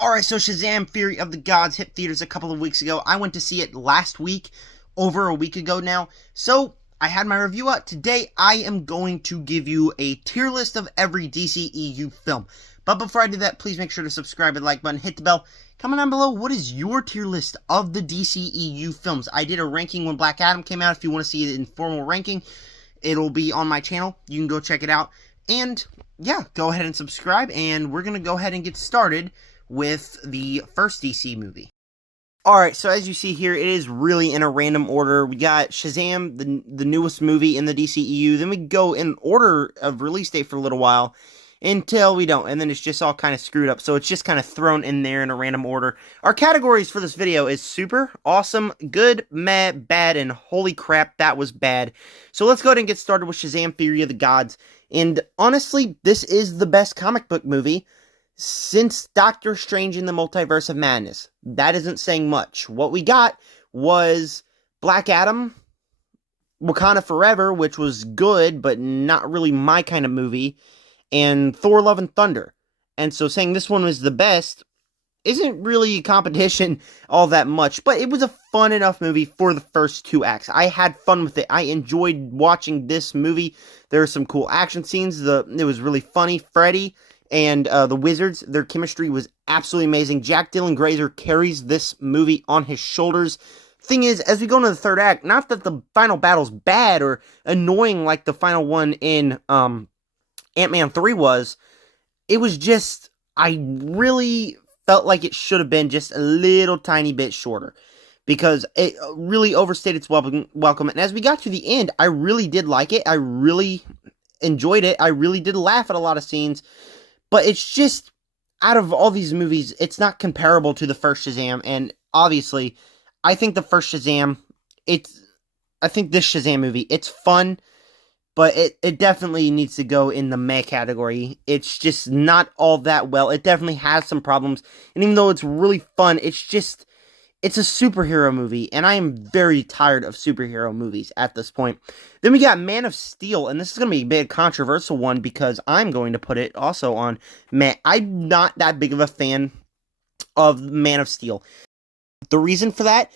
Alright, so Shazam! Fury of the Gods hit theaters a couple of weeks ago. I went to see it last week, over a week ago now. So, I had my review out. Today, I am going to give you a tier list of every DCEU film. But before I do that, please make sure to subscribe and like button, hit the bell. Comment down below, what is your tier list of the DCEU films? I did a ranking when Black Adam came out. If you want to see it in formal ranking, it'll be on my channel. You can go check it out. And, yeah, go ahead and subscribe, and we're going to go ahead and get started with the first DC movie. Alright, so as you see here, it is really in a random order. We got Shazam, the newest movie in the DCEU. Then we go in order of release date for a little while until we don't. And then it's just all kind of screwed up. So it's just kind of thrown in there in a random order. Our categories for this video is super, awesome, good, meh, bad, and holy crap, that was bad. So let's go ahead and get started with Shazam! Fury of the Gods. And honestly, this is the best comic book movie since Doctor Strange in the Multiverse of Madness. That isn't saying much. What we got was Black Adam, Wakanda Forever, which was good, but not really my kind of movie, and Thor Love and Thunder. And so saying this one was the best isn't really a competition all that much, but it was a fun enough movie for the first two acts. I had fun with it. I enjoyed watching this movie. There were some cool action scenes. It was really funny. Freddy and the Wizards, their chemistry was absolutely amazing. Jack Dylan Grazer carries this movie on his shoulders. Thing is, as we go into the third act, not that the final battle's bad or annoying like the final one in Ant-Man 3 was, it was just, I really felt like it should have been just a little tiny bit shorter, because it really overstayed its welcome. And as we got to the end, I really did like it. I really enjoyed it. I really did laugh at a lot of scenes. But it's just, out of all these movies, it's not comparable to the first Shazam. And obviously, I think the first Shazam, I think this Shazam movie, it's fun, but it definitely needs to go in the meh category. It's just not all that well. It definitely has some problems. And even though it's really fun, it's a superhero movie, and I am very tired of superhero movies at this point. Then we got Man of Steel, and this is going to be a big controversial one because I'm going to put it also on meh. I'm not that big of a fan of Man of Steel. The reason for that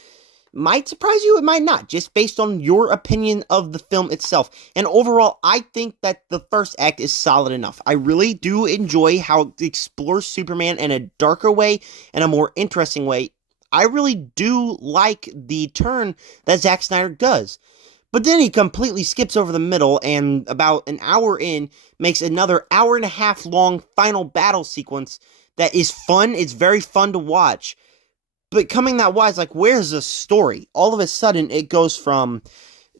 might surprise you, it might not, just based on your opinion of the film itself. And overall, I think that the first act is solid enough. I really do enjoy how it explores Superman in a darker way and a more interesting way. I really do like the turn that Zack Snyder does. But then he completely skips over the middle and about an hour in makes another hour-and-a-half long final battle sequence that is fun. It's very fun to watch. But coming that wise, like, where's the story? All of a sudden, it goes from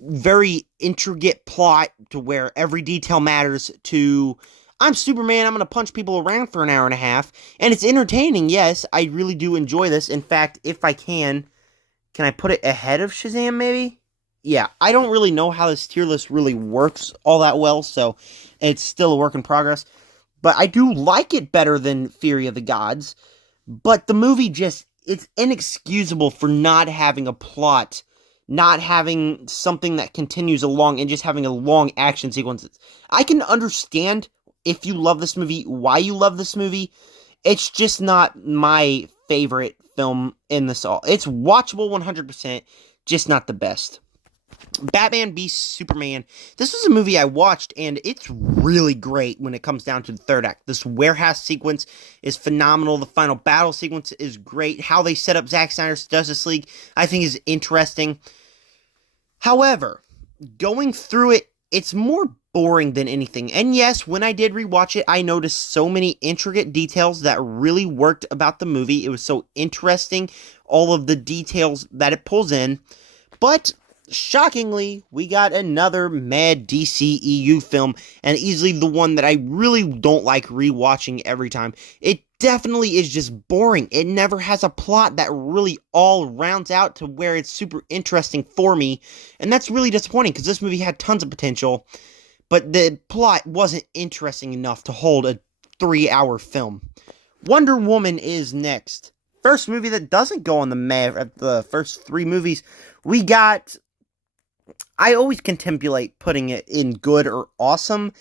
very intricate plot to where every detail matters to, I'm Superman, I'm going to punch people around for an hour and a half. And it's entertaining, yes. I really do enjoy this. In fact, if I can I put it ahead of Shazam, maybe? Yeah, I don't really know how this tier list really works all that well, so it's still a work in progress. But I do like it better than Fury of the Gods. But the movie just, it's inexcusable for not having a plot, not having something that continues along, and just having a long action sequence. I can understand if you love this movie, why you love this movie. It's just not my favorite film in this all. It's watchable 100%, just not the best. Batman v Superman. This was a movie I watched, and it's really great when it comes down to the third act. This warehouse sequence is phenomenal. The final battle sequence is great. How they set up Zack Snyder's Justice League, I think, is interesting. However, going through it, it's more boring than anything. And yes, when I did rewatch it, I noticed so many intricate details that really worked about the movie. It was so interesting, all of the details that it pulls in. But shockingly, we got another mad DCEU film, and easily the one that I really don't like rewatching every time. It definitely is just boring. It never has a plot that really all rounds out to where it's super interesting for me, and that's really disappointing because this movie had tons of potential, but the plot wasn't interesting enough to hold a 3-hour film. Wonder Woman is next. First movie that doesn't go on the first 3 movies. We got, I always contemplate putting it in good or awesome.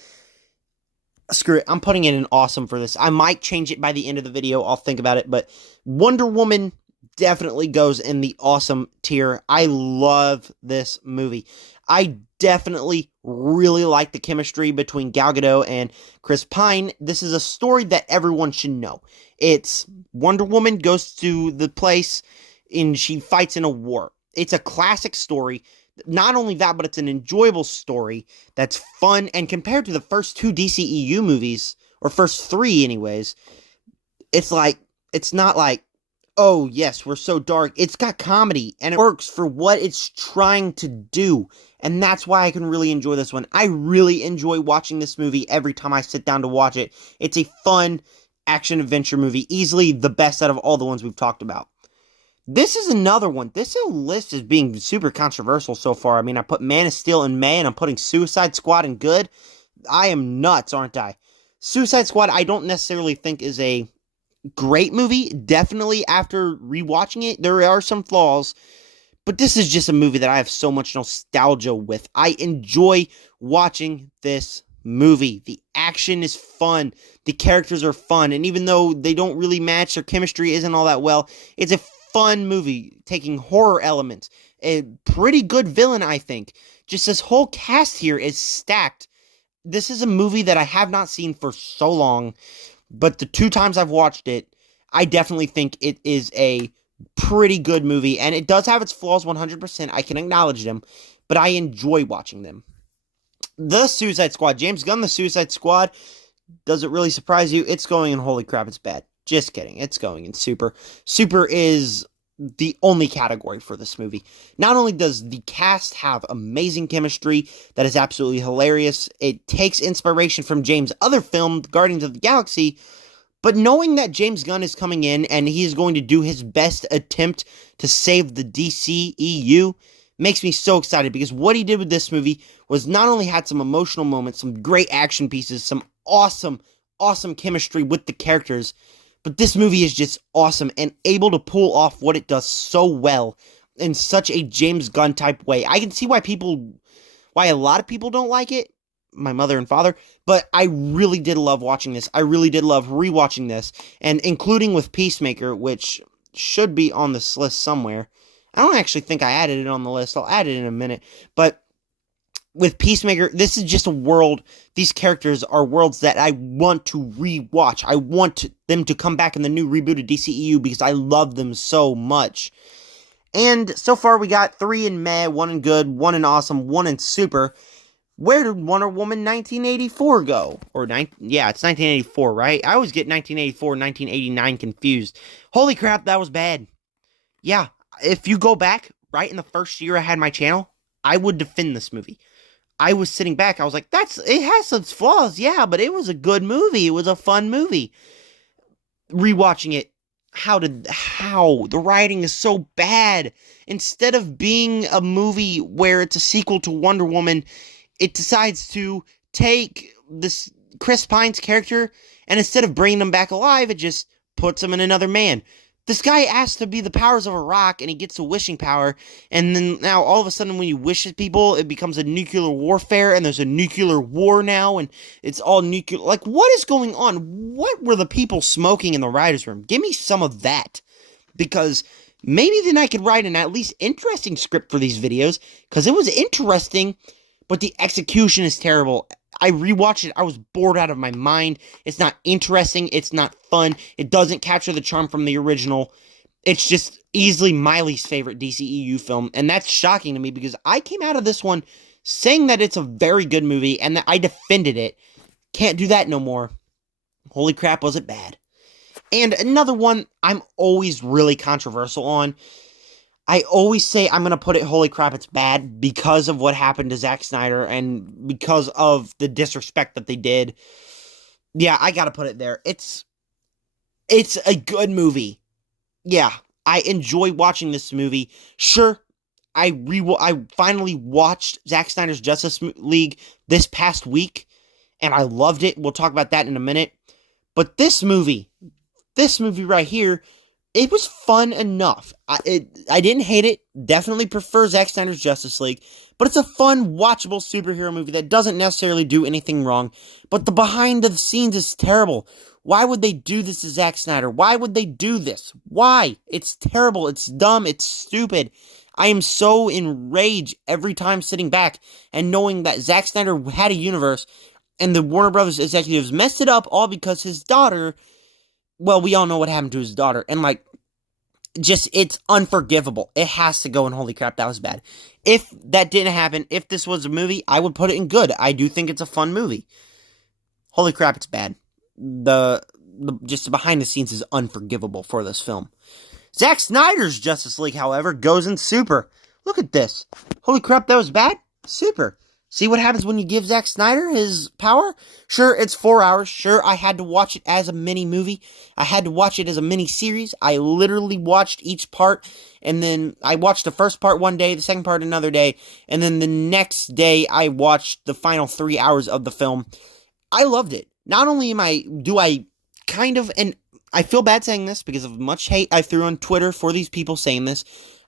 Screw it. I'm putting in an awesome for this. I might change it by the end of the video. I'll think about it. But Wonder Woman definitely goes in the awesome tier. I love this movie. I definitely really like the chemistry between Gal Gadot and Chris Pine. This is a story that everyone should know. It's Wonder Woman goes to the place and she fights in a war. It's a classic story. Not only that, but it's an enjoyable story that's fun, and compared to the first two DCEU movies, or first three anyways, it's not like, oh yes, we're so dark. It's got comedy, and it works for what it's trying to do, and that's why I can really enjoy this one. I really enjoy watching this movie every time I sit down to watch it. It's a fun action-adventure movie, easily the best out of all the ones we've talked about. This is another one. This list is being super controversial so far. I mean, I put Man of Steel in May, and I'm putting Suicide Squad in good. I am nuts, aren't I? Suicide Squad, I don't necessarily think is a great movie. Definitely, after rewatching it, there are some flaws. But this is just a movie that I have so much nostalgia with. I enjoy watching this movie. The action is fun. The characters are fun. And even though they don't really match, their chemistry isn't all that well, it's a fun movie, taking horror elements. A pretty good villain, I think. Just this whole cast here is stacked. This is a movie that I have not seen for so long, but the two times I've watched it, I definitely think it is a pretty good movie, and it does have its flaws 100%. I can acknowledge them, but I enjoy watching them. The Suicide Squad. James Gunn, The Suicide Squad. Does it really surprise you? It's going in holy crap, it's bad. Just kidding. It's going in super. Super is the only category for this movie. Not only does the cast have amazing chemistry that is absolutely hilarious, it takes inspiration from James' other film, Guardians of the Galaxy, but knowing that James Gunn is coming in and he is going to do his best attempt to save the DCEU makes me so excited, because what he did with this movie was not only had some emotional moments, some great action pieces, some awesome chemistry with the characters, but this movie is just awesome and able to pull off what it does so well in such a James Gunn type way. I can see why a lot of people don't like it, my mother and father, but I really did love watching this. I really did love rewatching this, and including with Peacemaker, which should be on this list somewhere. I don't actually think I added it on the list. I'll add it in a minute, but with Peacemaker, this is just a world, these characters are worlds that I want to rewatch. I want them to come back in the new rebooted DCEU because I love them so much. And so far we got 3 in meh, 1 in good, 1 in awesome, 1 in super. Where did Wonder Woman 1984 go? Yeah, it's 1984, right? I always get 1984 and 1989 confused. Holy crap, that was bad. Yeah, if you go back, right in the first year I had my channel, I would defend this movie. I was sitting back, I was like, it has its flaws, yeah, but it was a good movie. It was a fun movie. Rewatching it, how the writing is so bad. Instead of being a movie where it's a sequel to Wonder Woman, it decides to take this Chris Pine's character, and instead of bringing him back alive, it just puts him in another man. This guy asks to be the powers of a rock, and he gets a wishing power, and then now all of a sudden when you wish at people, it becomes a nuclear warfare, and there's a nuclear war now, and it's all nuclear. Like, what is going on? What were the people smoking in the writer's room? Give me some of that, because maybe then I could write an at least interesting script for these videos, because it was interesting, but the execution is terrible. I rewatched it, I was bored out of my mind. It's not interesting, it's not fun, it doesn't capture the charm from the original. It's just easily my least favorite DCEU film, and that's shocking to me because I came out of this one saying that it's a very good movie and that I defended it. Can't do that no more. Holy crap, was it bad. And another one I'm always really controversial on. I always say I'm going to put it, holy crap, it's bad, because of what happened to Zack Snyder and because of the disrespect that they did. Yeah, I got to put it there. It's a good movie. Yeah, I enjoy watching this movie. Sure, I finally watched Zack Snyder's Justice League this past week, and I loved it. We'll talk about that in a minute. But this movie right here It was fun enough. I didn't hate it. Definitely prefer Zack Snyder's Justice League. But it's a fun, watchable superhero movie that doesn't necessarily do anything wrong. But the behind the scenes is terrible. Why would they do this to Zack Snyder? Why would they do this? Why? It's terrible. It's dumb. It's stupid. I am so enraged every time sitting back and knowing that Zack Snyder had a universe and the Warner Brothers executives messed it up all because his daughter, well, we all know what happened to his daughter. And, like, just, it's unforgivable. It has to go, and holy crap, that was bad. If that didn't happen, if this was a movie, I would put it in good. I do think it's a fun movie. Holy crap, it's bad. Just the behind the scenes is unforgivable for this film. Zack Snyder's Justice League, however, goes in super. Look at this. Holy crap, that was bad? Super. See what happens when you give Zack Snyder his power? Sure, it's 4 hours. Sure, I had to watch it as a mini movie. I had to watch it as a mini series. I literally watched each part, and then I watched the first part one day, the second part another day, and then the next day I watched the final 3 hours of the film. I loved it. Not only do I kind of, and I feel bad saying this because of much hate I threw on Twitter for these people saying this,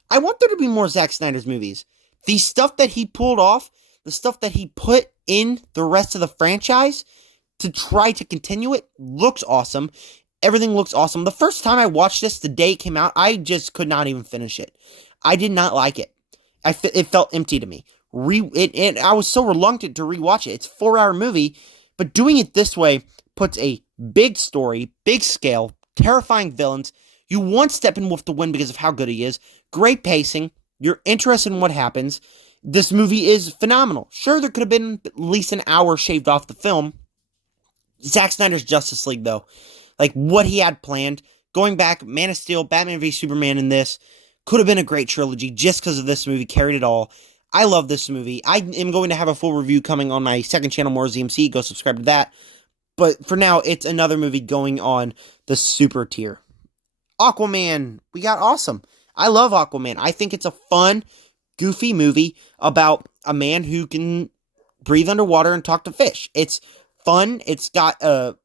I want there to be more Zack Snyder's movies. The stuff that he pulled off, the stuff that he put in the rest of the franchise to try to continue it, looks awesome. Everything looks awesome. The first time I watched this, the day it came out, I just could not even finish it. I did not like it. It felt empty to me. I was so reluctant to rewatch it. It's a 4-hour movie, but doing it this way puts a big story, big scale, terrifying villains. You want Steppenwolf to win because of how good he is. Great pacing. You're interested in what happens. This movie is phenomenal. Sure, there could have been at least an hour shaved off the film. Zack Snyder's Justice League, though. Like, what he had planned. Going back, Man of Steel, Batman v Superman in this. Could have been a great trilogy just because of this movie. Carried it all. I love this movie. I am going to have a full review coming on my second channel, More ZMC. Go subscribe to that. But for now, it's another movie going on the super tier. Aquaman. We got awesome. I love Aquaman. I think it's a fun, goofy movie about a man who can breathe underwater and talk to fish. It's fun. It's got a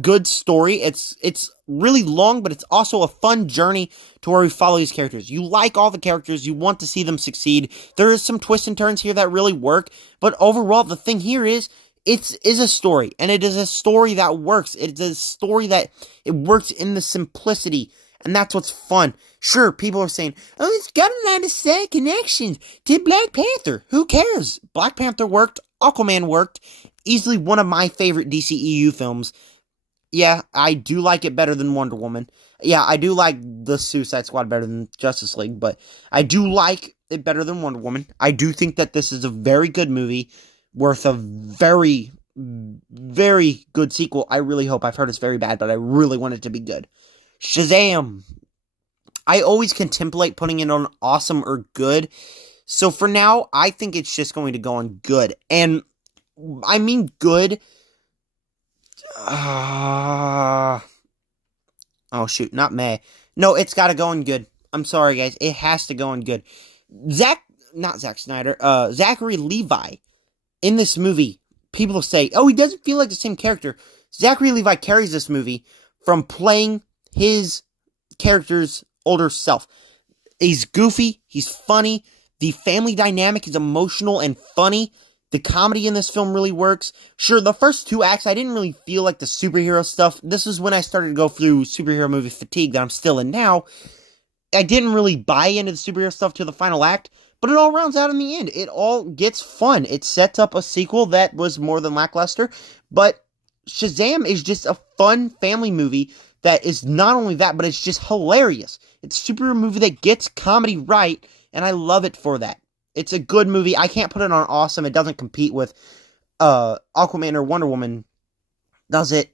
good story. It's really long, but it's also a fun journey to where we follow these characters. You like all the characters. You want to see them succeed. There is some twists and turns here that really work, but overall, the thing here is it is a story, and it is a story that works. It's a story that it works in the simplicity, and that's what's fun. Sure, people are saying, oh, it's got a lot of sad connections to Black Panther. Who cares? Black Panther worked. Aquaman worked. Easily one of my favorite DCEU films. Yeah, I do like it better than Wonder Woman. Yeah, I do like the Suicide Squad better than Justice League, but I do like it better than Wonder Woman. I do think that this is a very good movie, worth a very, very good sequel. I really hope. I've heard it's very bad, but I really want it to be good. Shazam! I always contemplate putting it on awesome or good. So for now, I think it's just going to go on good. And I mean good. Oh shoot, not May. No, it's got to go on good. I'm sorry, guys. It has to go on good. Zachary Levi in this movie, people say, oh, he doesn't feel like the same character. Zachary Levi carries this movie from playing his character's older self. He's goofy. He's funny. The family dynamic is emotional and funny. The comedy in this film really works. Sure, the first 2 acts, I didn't really feel like the superhero stuff. This is when I started to go through superhero movie fatigue that I'm still in now. I didn't really buy into the superhero stuff to the final act, but it all rounds out in the end. It all gets fun. It sets up a sequel that was more than lackluster, but Shazam is just a fun family movie that is not only that, but it's just hilarious. It's a superhero movie that gets comedy right, and I love it for that. It's a good movie. I can't put it on awesome. It doesn't compete with Aquaman or Wonder Woman, does it?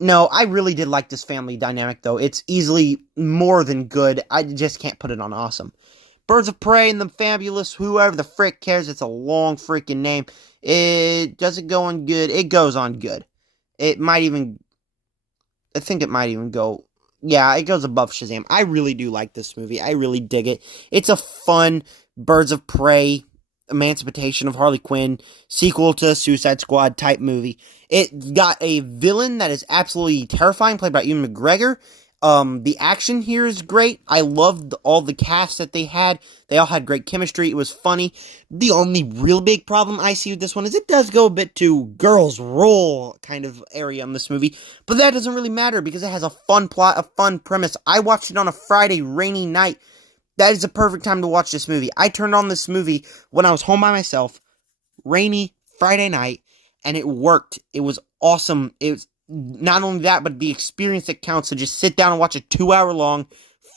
No, I really did like this family dynamic, though. It's easily more than good. I just can't put it on awesome. Birds of Prey and the Fabulous, whoever the frick cares. It's a long freaking name. It doesn't go on good. It goes on good. It might even... I think it might even go... Yeah, it goes above Shazam. I really do like this movie. I really dig it. It's a fun Birds of Prey, Emancipation of Harley Quinn, sequel to Suicide Squad type movie. It got a villain that is absolutely terrifying, played by Ewan McGregor. The action here is great. I loved all the cast that they had. They all had great chemistry. It was funny. The only real big problem I see with this one is it does go a bit to girls' role kind of area in this movie, but that doesn't really matter because it has a fun plot, a fun premise. I watched it on a Friday rainy night. That is the perfect time to watch this movie. I turned on this movie when I was home by myself, rainy Friday night, and it worked. It was awesome. It was not only that, but the experience that counts to just sit down and watch a 2-hour-long,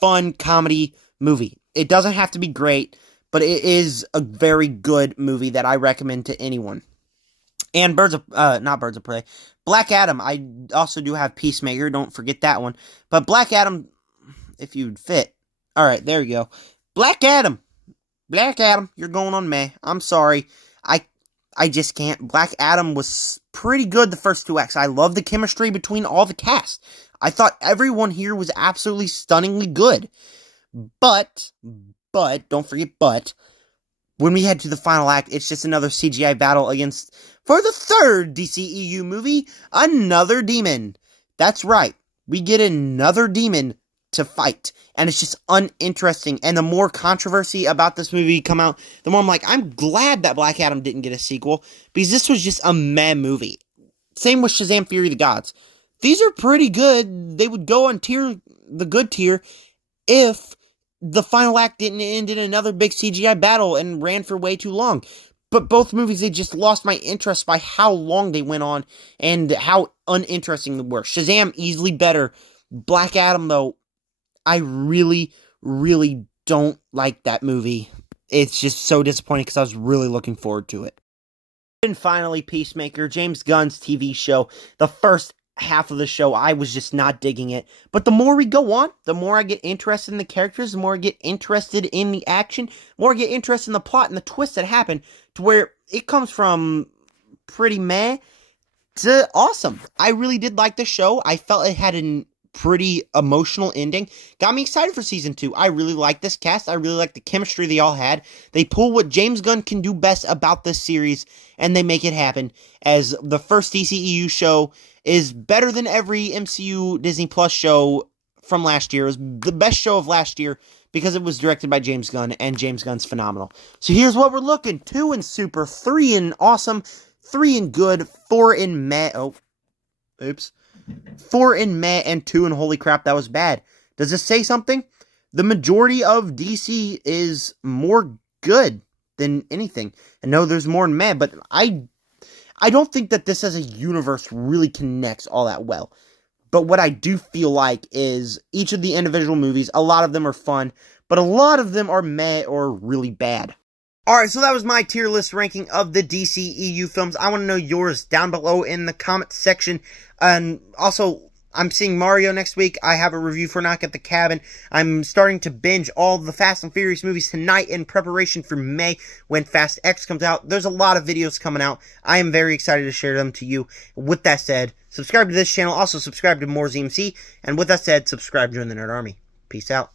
fun comedy movie. It doesn't have to be great, but it is a very good movie that I recommend to anyone. And not Birds of Prey, Black Adam. I also do have Peacemaker. Don't forget that one. But Black Adam, if you'd fit. All right, there you go. Black Adam, you're going on meh. I'm sorry. I just can't. Black Adam was pretty good the first 2 acts. I love the chemistry between all the cast. I thought everyone here was absolutely stunningly good. But, don't forget when we head to the final act, it's just another CGI battle against, for the third DCEU movie, another demon. That's right. We get another demon to fight, and it's just uninteresting. And the more controversy about this movie come out, the more I'm like, I'm glad that Black Adam didn't get a sequel, because this was just a meh movie. Same with Shazam! Fury of the Gods. These are pretty good. They would go on the good tier, if the final act didn't end in another big CGI battle and ran for way too long. But both movies, they just lost my interest by how long they went on and how uninteresting they were. Shazam, easily better. Black Adam, though, I really, really don't like that movie. It's just so disappointing because I was really looking forward to it. And finally, Peacemaker, James Gunn's TV show. The first half of the show, I was just not digging it. But the more we go on, the more I get interested in the characters, the more I get interested in the action, the more I get interested in the plot and the twists that happen, to where it comes from pretty meh to awesome. I really did like the show. I felt it had a pretty emotional ending. Got me excited for season 2. I really like this cast. I really like the chemistry they all had. They pull what James Gunn can do best about this series, and they make it happen. As the first DCEU show is better than every MCU Disney Plus show from last year. It was the best show of last year because it was directed by James Gunn, and James Gunn's phenomenal. So here's what we're looking. 2 in super, 3 in awesome, 3 in good, 4 in meh. Oh, oops. 4 in meh, and 2 in holy crap, that was bad. Does this say something? The majority of DC is more good than anything. And no, there's more in meh, but I don't think that this as a universe really connects all that well. But what I do feel like is each of the individual movies, a lot of them are fun, but a lot of them are meh or really bad. Alright, so that was my tier list ranking of the DCEU films. I want to know yours down below in the comment section. And also, I'm seeing Mario next week. I have a review for Knock at the Cabin. I'm starting to binge all the Fast and Furious movies tonight in preparation for May when Fast X comes out. There's a lot of videos coming out. I am very excited to share them to you. With that said, subscribe to this channel. Also, subscribe to more ZMC. And with that said, subscribe to Join the Nerd Army. Peace out.